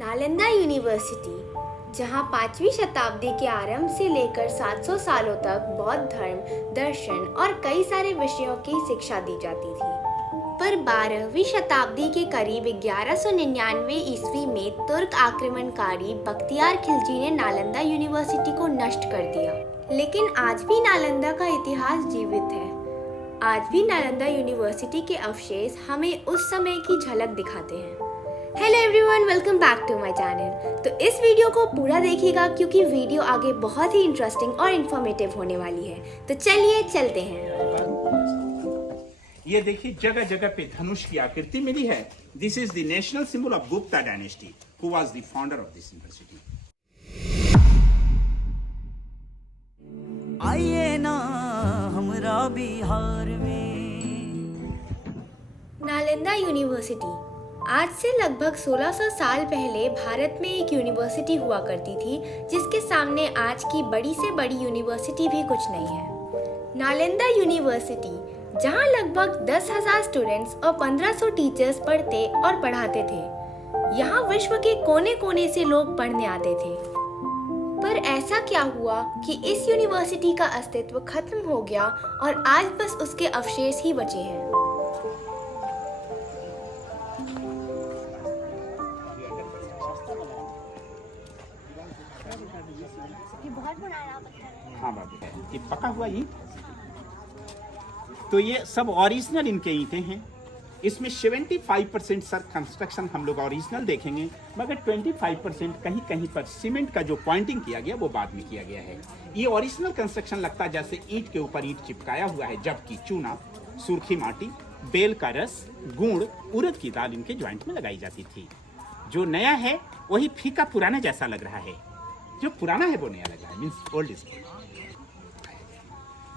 Nalanda university, जहां 5वीं शताब्दी के आरंभ से लेकर 700 सालों तक बौद्ध धर्म, दर्शन और कई सारे विषयों की शिक्षा दी जाती थी, पर 12वीं शताब्दी के करीब 1199 ईस्वी में तुर्क आक्रमणकारी बख्तियार खिलजी ने नालंदा यूनिवर्सिटी को नष्ट कर दिया। लेकिन आज भी नालंदा का इतिहास जीवित है। आज भी नालंदा यूनिवर्सिटी के अवशेष हमें उस समय की झलक दिखाते हैं। Hello everyone, welcome back to my channel. तो इस वीडियो को पूरा देखिएगा क्योंकि वीडियो आगे बहुत ही इंटरेस्टिंग और इन्फॉर्मेटिव होने वाली है। तो चलिए चलते हैं। ये देखिए, जगह जगह पे धनुष की आकृति मिली है। This is the national symbol of Gupta dynasty, who was the founder of this university. आइए ना हमरा बिहार में। नालंदा यूनिवर्सिटी आज से लगभग 1600 साल पहले भारत में एक यूनिवर्सिटी हुआ करती थी, जिसके सामने आज की बड़ी से बड़ी यूनिवर्सिटी भी कुछ नहीं है। नालंदा यूनिवर्सिटी, जहां लगभग 10,000 स्टूडेंट्स और 1500 टीचर्स पढ़ते और पढ़ाते थे। यहां विश्व के कोने कोने से लोग पढ़ने आते थे। पर ऐसा क्या हुआ कि इस यूनिवर्सिटी का अस्तित्व खत्म हो गया और आज बस उसके अवशेष ही बचे हैं। हाँ बाबू, ये पका हुआ ईंट, तो ये सब ओरिजिनल इनके ईंटें हैं। इसमें 75% सर कंस्ट्रक्शन हम लोग ओरिजिनल देखेंगे, मगर 25% कहीं कहीं पर सीमेंट का जो पॉइंटिंग किया गया वो बाद में किया गया है। ये ओरिजिनल कंस्ट्रक्शन लगता है जैसे ईंट के ऊपर ईंट चिपकाया हुआ है, जबकि चूना, सुर्खी माटी, बेल का रस, गुड़, उड़द की दाल इनके ज्वाइंट में लगाई जाती थी। जो नया है वही फीका पुराना जैसा लग रहा है, जो पुराना है वो नया लग रहा है, मीन्स ओल्ड इज।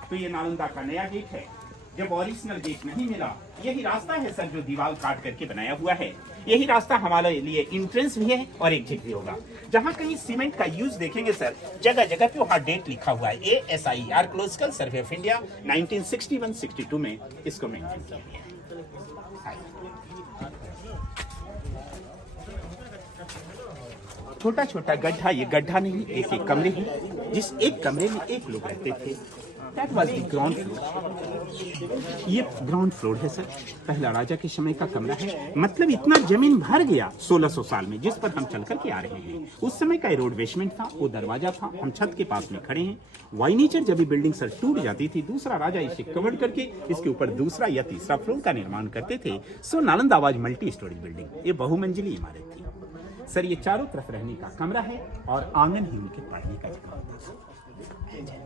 तो ये नालंदा का नया गेट है। जब ओरिजिनल गेट नहीं मिला, यही रास्ता है सर जो दीवार काट करके बनाया हुआ है। यही रास्ता हमारे लिए इंट्रेंस भी है और एग्जिट भी होगा। जहां कहीं सीमेंट का यूज देखेंगे सर, जगह जगह पे वहां डेट लिखा हुआ है। ASI archaeological survey of India 1961-62 में इसको मेंटेन किया गया है। छोटा छोटा गड्ढा, ये गड्ढा नहीं, एक एक कमरे हैं, जिस एक कमरे में एक लोग रहते थे। That was the ground floor. ये ग्राउंड फ्लोर है सर, पहला राजा के समय का कमरा है। मतलब इतना जमीन भर गया 1600 साल में, जिस पर हम चल करके आ रहे हैं। उस समय का रोड बेसमेंट था, वो दरवाजा था। हम छत के पास में खड़े हैं। वाइनीचर जब भी बिल्डिंग सर टूट जाती थी, दूसरा राजा इसे कवर करके इसके ऊपर दूसरा या तीसरा फ्लोर का निर्माण करते थे। So Nalanda was multi storey building. ये बहुमंजिली इमारत थी सर। ये चारों तरफ रहने का कमरा है और आंगन ही उनके पढ़ने का जगह है।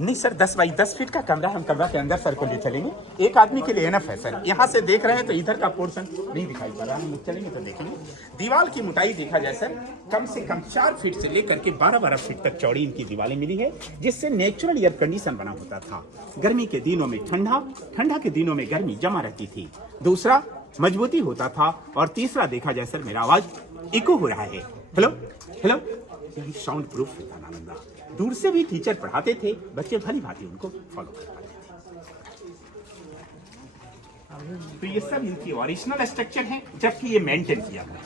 नहीं सर, 10 बाई 10 फीट का कमरा। हम कमरा के अंदर सर को ले चलेंगे, एक आदमी के लिए एनफ है सर। यहाँ से देख रहे हैं तो इधर का पोर्शन नहीं दिखाई पड़ रहा, हम चलेंगे तो देखेंगे। दीवार की मोटाई देखा जाए सर, कम से कम 4 फीट से लेकर के 12-12 फीट तक चौड़ी इनकी दीवारें मिली है, जिससे नेचुरल एयर कंडीशन बना होता था। गर्मी के दिनों में ठंडा, ठंडा के दिनों में गर्मी जमा रहती थी। दूसरा, मजबूती होता था। और तीसरा देखा जाए सर, मेरा आवाज इको हो रहा है, हेलो हेलो, यही साउंड प्रूफ था नालंदा। दूर से भी टीचर पढ़ाते थे, बच्चे भली भांति उनको फॉलो कर पाते थे। तो ये सब इनकी ओरिजिनल स्ट्रक्चर है, जबकि ये मेंटेन किया गया।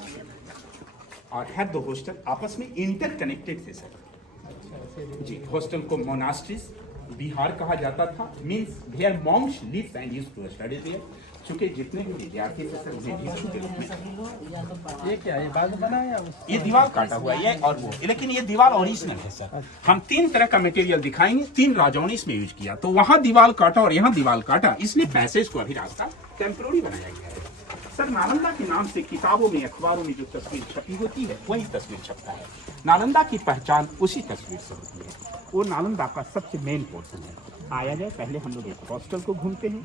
और हर दो हॉस्टल आपस में इंटरकनेक्टेड थे सर जी। हॉस्टल को मोनास्ट्रीज बिहार कहा जाता था, means where monks lived and used to study there. चूंकि जितने भी विद्यार्थी थे सर, उन्हें भिक्षु के रूप में। ये क्या है, बाद में बना है या ये दीवार काटा हुआ है और वो, लेकिन ये दीवार ओरिजिनल है सर। हम 3 तरह का मटेरियल दिखाएंगे। 3 राजाओं ने इसमें यूज किया, तो वहां दीवार काटा और यहाँ दीवार काटा, इसलिए पैसेज को अभी रास्ता टेम्पररी बनाया गया है सर। नालंदा के नाम से किताबों में, अखबारों में जो तस्वीर छपी होती है, वही तस्वीर छपता है। नालंदा की पहचान उसी तस्वीर से होती है। वो नालंदा का सबसे मेन पोर्शन है। आया जाए, पहले हम लोग एक हॉस्टल को घूमते हैं।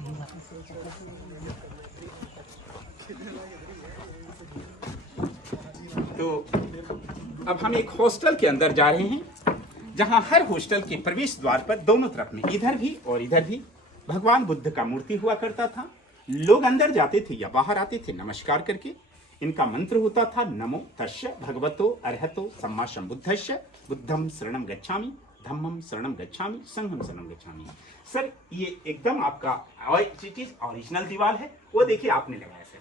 तो अब हम एक हॉस्टल के अंदर जा रहे हैं, जहां हर हॉस्टल के प्रवेश द्वार पर दोनों तरफ में, इधर भी और इधर भी, भगवान बुद्ध का मूर्ति हुआ करता था। लोग अंदर जाते थे या बाहर आते थे नमस्कार करके। इनका मंत्र होता था, नमो तस्य भगवतो अरहतो सम्मा संबुद्धस्य, बुद्धम शरणम गच्छामि, धम्मम शरणम गच्छामि, संघम शरणम गच्छामि। सर ये एकदम आपका चीज ओरिजिनल दीवार है, वो देखिए आपने लगाया सर।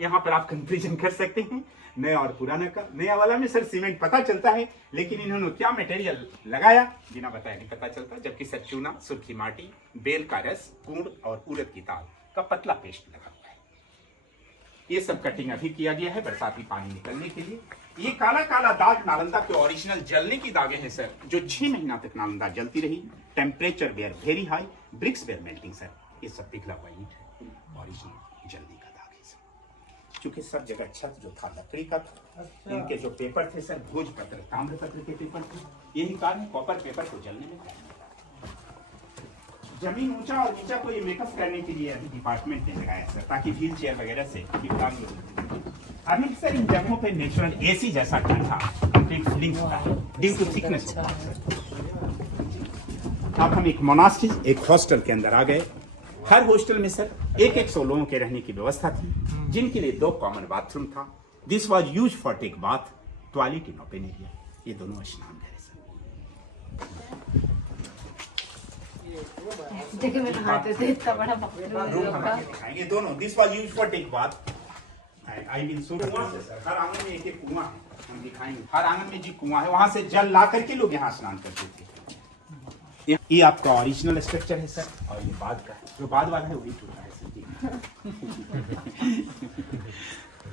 यहाँ पर आप कंपेरिजन कर सकते हैं नया और पुराना का। नया वाला में सर सीमेंट पता चलता है, लेकिन इन्होंने क्या मटेरियल लगाया बिना बताया नहीं पता चलता। जबकि सर चूना, सुर्खी माटी, बेल का रस, कूड़ और उड़द की दाल का पतला पेस्ट लगा हुआ है। ये सब कटिंग अभी किया गया है बरसाती पानी निकलने के लिए। ये काला काला दाग नालंदा के ओरिजिनल जलने की दागे हैं सर, जो 6 महीना तक नालंदा जलती रही। Temperature were very high, bricks were melting sir. ये सब पिघला हुआ ईंट है, ओरिजिनल जलने का दाग है सर। क्योंकि सब जगह छत जो था लकड़ी का था। इनके जो पेपर थे सर भोजपत्र, ताम्रपत्र के पेपर थे। यही कारण है कॉपर पेपर को जलने में टाइम। जमीन ऊंचा और नीचा को ये मेकअप करने के लिए अभी डिपार्टमेंट ने लगाया सर, ताकि व्हील चेयर वगैरह से विकलांग लोग। अभी सर इन जगहों पे नेचुरल एसी जैसा ठंडा कंप्लीट फीलिंग होता है ड्यू टू थिकनेस। अब हम एक मोनास्ट्री, एक हॉस्टल के अंदर आ गए। हर हॉस्टल में सर 100 लोगों के रहने की व्यवस्था थी, जिनके लिए 2 कॉमन बाथरूम था। This was use for take bath, toilet in open area. ये दोनों स्नान घर है सर। जगह में नहाते थे, इतना बड़ा बाथरूम का। ये दोनों this was use for take bath. I will show कुआं से सर, हर आंगन में एक कुआं है, हम दिखाएंगे। हर आंगन में जी कुआं है, वहां से जल ला करके लोग यहाँ स्नान करते थे। ये आपका ओरिजिनल स्ट्रक्चर है सर, और ये बाद का है। जो बाद वाला है वही टूटा है सर।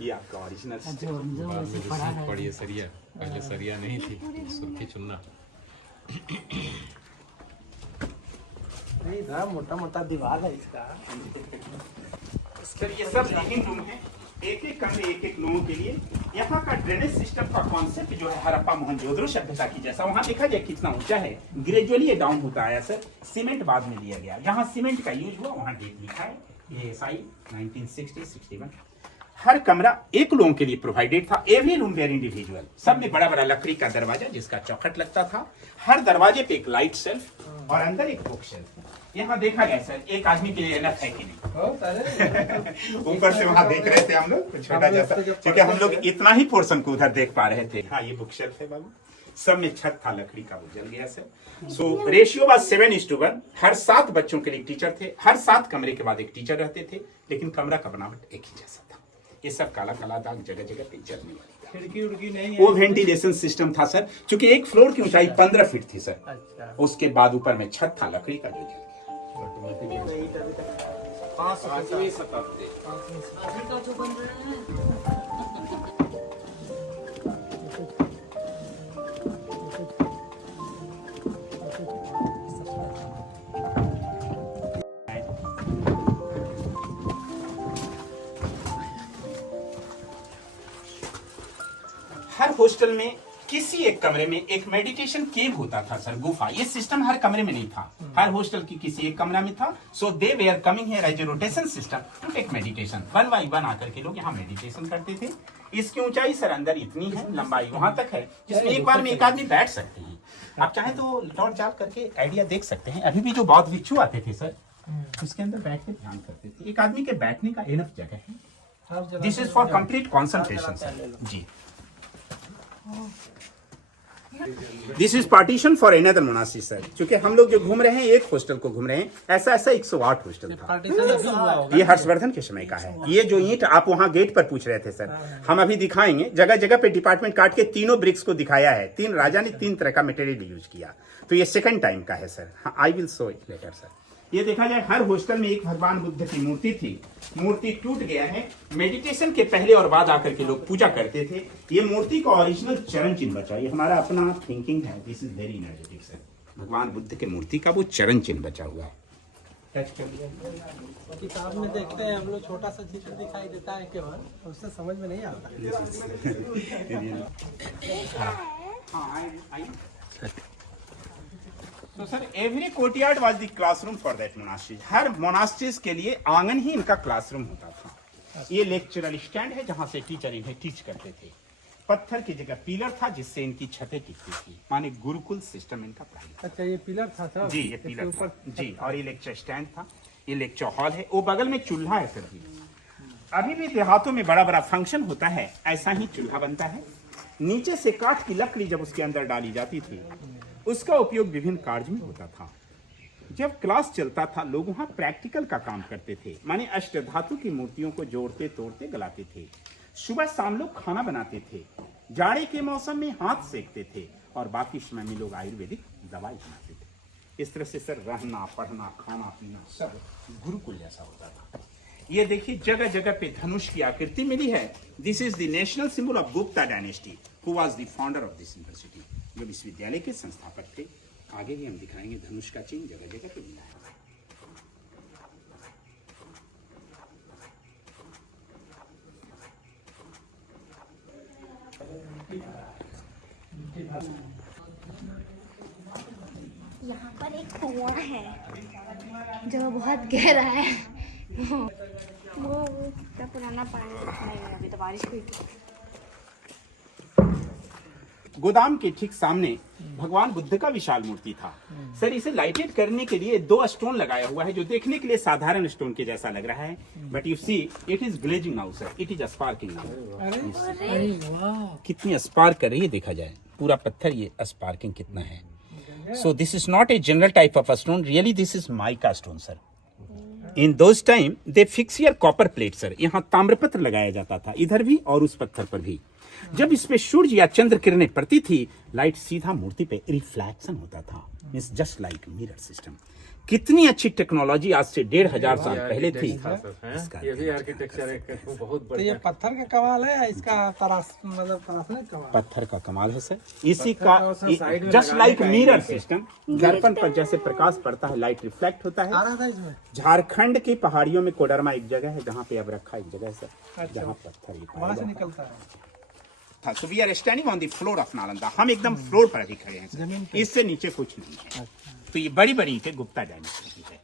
ये आपका ओरिजिनल पड़ी है सरिया, पहले सरिया नहीं थी, सुर्खी चुनना नहीं था, मोटा मोटा दीवार है इसका। सर ये सब लिविंग रूम है, एक कमरे एक लोगों के लिए। यहाँ का ड्रेनेज सिस्टम का कॉन्सेप्ट जो है हड़प्पा मोहनजोदड़ो सभ्यता की जैसा। वहाँ देखा जाए कितना ऊंचा है, ग्रेजुअली ये डाउन होता आया सर। सीमेंट बाद में लिया गया, जहाँ सीमेंट का यूज हुआ वहाँ डेट लिखा है। ये SI 1960-61। हर कमरा एक लोगों के लिए प्रोवाइडेड था। Every room were individual. सब में बड़ा बड़ा लकड़ी का दरवाजा जिसका चौखट लगता था। हर दरवाजे पे एक लाइट शेल्फ और अंदर एक बुक शेल्फ। यहाँ देखा गया सर एक आदमी के लिए एनफ है कि नहीं। ऊपर से वहाँ देख रहे थे हम लोग छोटा जैसा, क्योंकि हम लोग इतना ही पोर्शन को उधर देख पा रहे थे। हाँ ये बुक शेल्फ है बाबू। सब में छत था लकड़ी का, वो जल गया सर। So ratio was 7:1। हर 7 बच्चों के लिए टीचर थे। हर 7 कमरे के बाद एक टीचर रहते थे, लेकिन कमरा का बनावट एक ही जैसा था। ये सब काला काला दाग जगह जगह पे जलने वाली। खिड़की उड़की नहीं वो वेंटिलेशन सिस्टम था सर, क्योंकि एक फ्लोर की ऊंचाई 15 फीट थी सर। अच्छा। उसके बाद ऊपर में छत था लकड़ी का जो जल गया। हर हॉस्टल में किसी एक कमरे में एक मेडिटेशन केव होता था सर, गुफा। ये सिस्टम हर कमरे में नहीं था, हर हॉस्टल की किसी एक कमरा में था। So they were coming here as a rotation system to take meditation. 1 by 1 आकर के लोग यहाँ मेडिटेशन करते थे। इसकी ऊंचाई सर अंदर इतनी है, लंबाई वहां तक है, जिसमें एक बार में एक आदमी बैठ सकते हैं। आप चाहे तो लौट चाल करके आइडिया देख सकते हैं। अभी भी जो बौद्ध भिक्षु आते थे सर, उसके अंदर बैठ के ध्यान करते थे। एक आदमी के बैठने का इनफ जगह है। This is for complete concentration sir ji. This is partition for another monastery sir. क्योंकि हम लोग जो घूम रहे हैं एक हॉस्टल को घूम रहे हैं, ऐसा 108 हॉस्टल था। पार्टीशन अभी हुआ होगा। ये हर्षवर्धन के समय का है। ये जो ईंट आप वहाँ गेट पर पूछ रहे थे सर, हम अभी दिखाएंगे। जगह जगह पे डिपार्टमेंट काट के तीनों ब्रिक्स को दिखाया है। 3 राजा ने 3 तरह का मटेरियल यूज किया, तो ये सेकंड टाइम का है सर। हाँ आई will show it later sir. ये देखा जाए हर हॉस्टल में एक भगवान बुद्ध की मूर्ति थी। मूर्ति टूट गया है। मेडिटेशन के पहले और बाद आकर के लोग पूजा करते थे। ये मूर्ति का ओरिजिनल चरण चिन्ह बचा। ये हमारा अपना थिंकिंग है। This is very energetic sir. भगवान बुद्ध के मूर्ति का वो चरण चिन्ह बचा हुआ है। टच कर लिया। किताब में देखते हैं हम लोग, छोटा सा चित्र दिखाई देता है केवल, उससे समझ में नहीं आता। तो sir every courtyard was the classroom for that monastery. Her monasteries के लिए आंगन ही इनका क्लासरूम होता था। ये लेक्चरल स्टैंड है जहां से टीचर इन्हें टीच करते थे। पत्थर की जगह पिलर था जिससे इनकी छतें टिकती थी। माने गुरुकुल सिस्टम इनका पढ़ाई। अच्छा ये पिलर था सर? जी ये पिलर था जी। और ये लेक्चर स्टैंड था। ये लेक्चर हॉल है। वो बगल में चूल्हा है सर जी। अभी भी देहातों में बड़ा बड़ा फंक्शन होता है, ऐसा ही चूल्हा बनता है। नीचे से काठ की लकड़ी जब उसके अंदर डाली जाती थी, उसका उपयोग विभिन्न कार्य में होता था। जब क्लास चलता था लोग वहाँ प्रैक्टिकल का काम करते थे, माने अष्टधातु की मूर्तियों को जोड़ते तोड़ते गलाते थे। सुबह शाम लोग खाना बनाते थे, जाड़े के मौसम में हाथ सेकते थे और बाकी समय में लोग आयुर्वेदिक दवाई बनाते थे। इस तरह से सर रहना पढ़ना खाना पीना सब गुरुकुल जैसा होता था। ये देखिए जगह जगह पे धनुष की आकृति मिली है। This is the national symbol of Gupta dynasty who was the founder of this university, जो विश्वविद्यालय के संस्थापक थे। आगे भी हम दिखाएंगे धनुष का चिन्ह जगह जगह पे मिला है। यहाँ पर एक कुआं है जो बहुत गहरा है। वो कितना पुराना पानी नहीं है, अभी तो बारिश हुई थी। गोदाम के ठीक सामने भगवान बुद्ध का विशाल मूर्ति था। सर इसे लाइटेड करने के लिए 2 स्टोन लगाया हुआ है जो देखने के लिए साधारण स्टोन के जैसा लग रहा है, but you see it is glazing now sir, it is sparking now. कितनी स्पार्क कर रही है देखा जाए, पूरा पत्थर ये स्पार्किंग कितना है। So this is not a general type of stone, really this is mica stone sir. In those time they fix here copper plate sir, यहाँ ताम्रपत्र लगाया जाता था इधर भी और उस पत्थर पर भी। जब इस पे सूर्य या चंद्र किरणें पड़ती थी लाइट सीधा मूर्ति पे रिफ्लेक्शन होता था, means just like mirror system. कितनी अच्छी टेक्नोलॉजी आज से 1500 साल पहले थी। ये भी आर्किटेक्चर है बहुत तो बढ़िया। ये पत्थर का कमाल है, इसका तराशने कमाल। पत्थर का कमाल है सर, इसी का जस्ट लाइक मिरर सिस्टम। दर्पण पर जैसे प्रकाश पड़ता है लाइट रिफ्लेक्ट होता आ है। रहा था इसमें। झारखंड के पहाड़ियों में कोडरमा एक जगह है जहाँ पे अब रखा एक जगह है सर, जहाँ पत्थर ये पाया वहां से जाता निकलता है। था। So we are standing on the floor of Nalanda, हम एकदम फ्लोर पर अभी खड़े हैं सर, इससे नीचे कुछ नहीं है। तो ये बड़ी बड़ी ईंटें गुप्ता डायनेस्टी की है,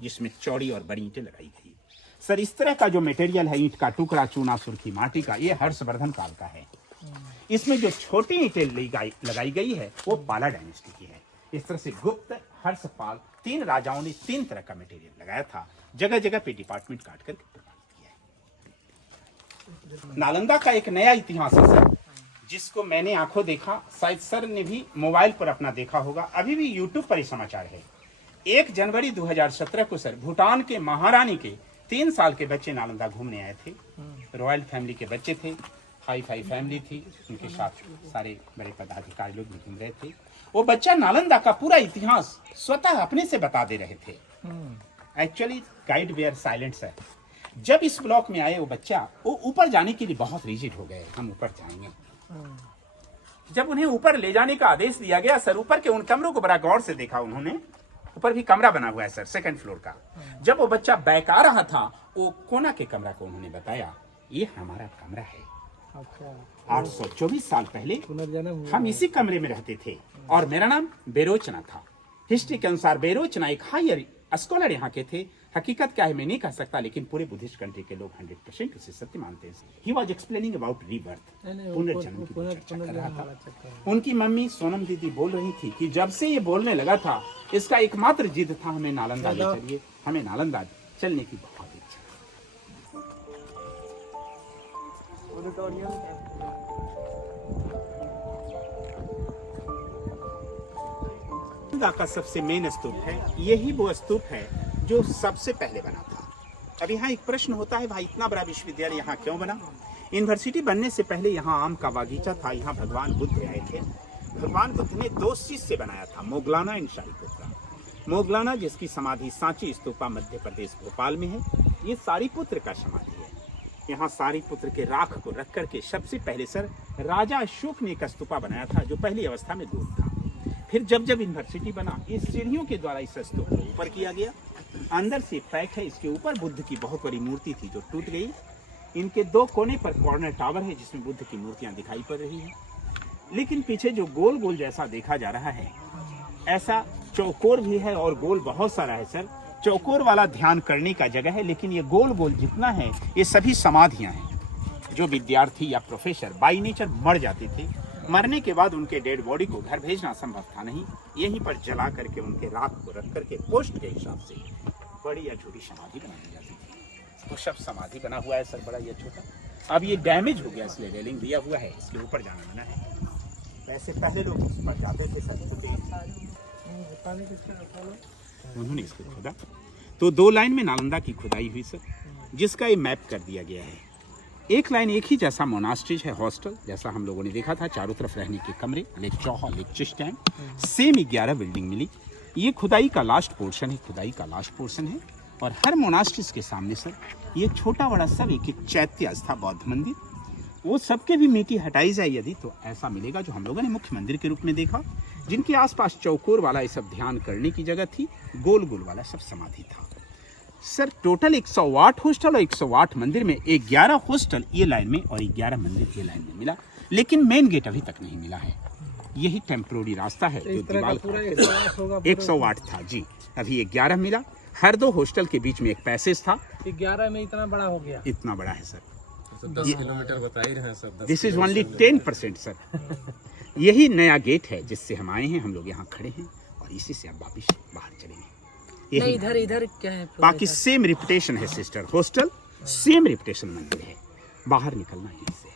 जिसमें चौड़ी और बड़ी ईंटें लगाई गई। सर इस तरह का जो मटेरियल है, ईंट का टुकड़ा, चूना, सुर्खी, माटी का, ये हर्षवर्धन काल का है। इसमें जो छोटी ईंटें लगाई गई है वो पाला डायनेस्टी की है। इस तरह से गुप्त, हर्षपाल, 3 राजाओं ने 3 तरह का मटेरियल लगाया था, जगह जगह पे डिपार्टमेंट काट कर किया है। नालंदा का एक नया इतिहास है सर, जिसको मैंने आंखों देखा, शायद सर ने भी मोबाइल पर अपना देखा होगा, अभी भी यूट्यूब पर ही समाचार है। 1 जनवरी 2017 को सर भूटान के महारानी के 3 साल के बच्चे नालंदा घूमने आए थे। रॉयल फैमिली के बच्चे थे, हाई फाई फैमिली थी, उनके साथ सारे बड़े पदाधिकारी लोग भी घूम रहे थे। वो बच्चा नालंदा का पूरा इतिहास स्वतः अपने से बता दे रहे थे। Actually guide were silent sir. जब इस ब्लॉक में आए वो बच्चा, वो ऊपर जाने के लिए बहुत रिजिड हो गए, हम ऊपर जाएंगे। जब उन्हें ऊपर ले जाने का आदेश दिया गया सर, ऊपर के उन कमरों को बड़ा गौर से देखा उन्होंने। ऊपर भी कमरा बना हुआ है सर, 2nd फ्लोर का। जब वो बच्चा बैक आ रहा था, वो कोना के कमरा को उन्होंने बताया, ये हमारा कमरा है। 824 साल पहले हम इसी कमरे में रहते थे और मेरा नाम बेरोचना था। हिस्ट्री के अनुसार बेरोचना एक हायर स्कॉलर यहाँ के थे। हकीकत क्या है मैं नहीं कह सकता, लेकिन पूरे बुद्धिस्ट कंट्री के लोग 100% उसे सत्य मानते हैं। He was explaining about rebirth, पुनर्जन्म की चर्चा कर रहा था। उनकी मम्मी सोनम दीदी बोल रही थी कि जब से ये बोलने लगा था, इसका एकमात्र जिद था हमें नालंदा ले चलिए, हमें नालंदा चलने की बहुत इच्छा। नालंदा का सबसे मेन स्तूप है, यही वो स्तूप है जो सबसे पहले बना था। अब यहाँ एक प्रश्न होता है, भाई इतना बड़ा विश्वविद्यालय यहाँ क्यों बना? यूनिवर्सिटी बनने से पहले यहाँ आम का बागीचा था, यहाँ भगवान बुद्ध आए थे। भगवान बुद्ध ने 2 शिष्य बनाया था, मोगलाना एंड सारीपुत्रा। मोगलाना जिसकी समाधि सांची स्तूपा मध्य प्रदेश भोपाल में है, ये सारीपुत्र का समाधि है। यहाँ सारीपुत्र के राख को रख करके सबसे पहले सर राजा अशोक ने एक स्तूपा बनाया था, जो पहली अवस्था में गोल था। फिर जब जब यूनिवर्सिटी बना, इस सीढ़ियों के द्वारा इस स्तूप को ऊपर किया गया। अंदर से पैक है, इसके ऊपर बुद्ध की बहुत बड़ी मूर्ति थी जो टूट गई। इनके 2 कोने पर कॉर्नर टावर है जिसमें बुद्ध की मूर्तियां दिखाई पड़ रही हैं। लेकिन पीछे जो गोल गोल जैसा देखा जा रहा है, ऐसा चौकोर भी है और गोल बहुत सारा है सर। चौकोर वाला ध्यान करने का जगह है, लेकिन ये गोल गोल जितना है ये सभी समाधियां हैं। जो विद्यार्थी या प्रोफेसर बाई नेचर मर जाते थे, मरने के बाद उनके डेड बॉडी को घर भेजना संभव था नहीं, यहीं पर जला करके उनके राख को रख करके पोस्ट के हिसाब से बड़ी या छोटी समाधि बना दी जाती थी। तो सब समाधि बना हुआ है सर, बड़ा या छोटा। अब ये डैमेज हो गया, इसलिए रेलिंग दिया हुआ है, इसके ऊपर जाना मना है। वैसे पहले लोग उस पर जाते थे सर, उन्होंने इसको खोदा। तो 2 लाइन में नालंदा की खुदाई हुई सर, जिसका ये मैप कर दिया गया है। एक लाइन एक ही जैसा मोनास्ट्रीज है, हॉस्टल जैसा हम लोगों ने देखा था, चारों तरफ रहने के कमरे, लेक चौहा, लेक चिश्तैन, सेम 11 बिल्डिंग मिली। ये खुदाई का लास्ट पोर्शन है, खुदाई का लास्ट पोर्शन है। और हर मोनास्ट्रीज के सामने सर ये छोटा बड़ा सब एक एक चैत्य आस्था बौद्ध मंदिर, वो सबके भी मिट्टी हटाई जाए यदि तो ऐसा मिलेगा जो हम लोगों ने मुख्य मंदिर के रूप में देखा, जिनके आसपास चौकोर वाला ये सब ध्यान करने की जगह थी, गोल गोल वाला सब समाधि था। सर टोटल 108 हॉस्टल और 108 मंदिर में 11 हॉस्टल ये लाइन में और 11 मंदिर ये लाइन में मिला, लेकिन मेन गेट अभी तक नहीं मिला है। यही टेम्प्रोरी रास्ता है जो दीवार 108 था जी, अभी 11 मिला। हर 2 हॉस्टल के बीच में एक पैसेज था। 11 में इतना बड़ा हो गया, इतना बड़ा है सर। 10 किलोमीटर बता ही रहे हैं sir. This is only 10% sir. यही नया गेट है जिससे हम आए हैं, हम लोग यहाँ खड़े हैं और इसी से अब वापिस बाहर चलेंगे। नहीं इधर क्या है? बाकी सेम रिपुटेशन है सिस्टर हॉस्टल, सेम रिपुटेशन मंदिर है, बाहर निकलना यहीं से है।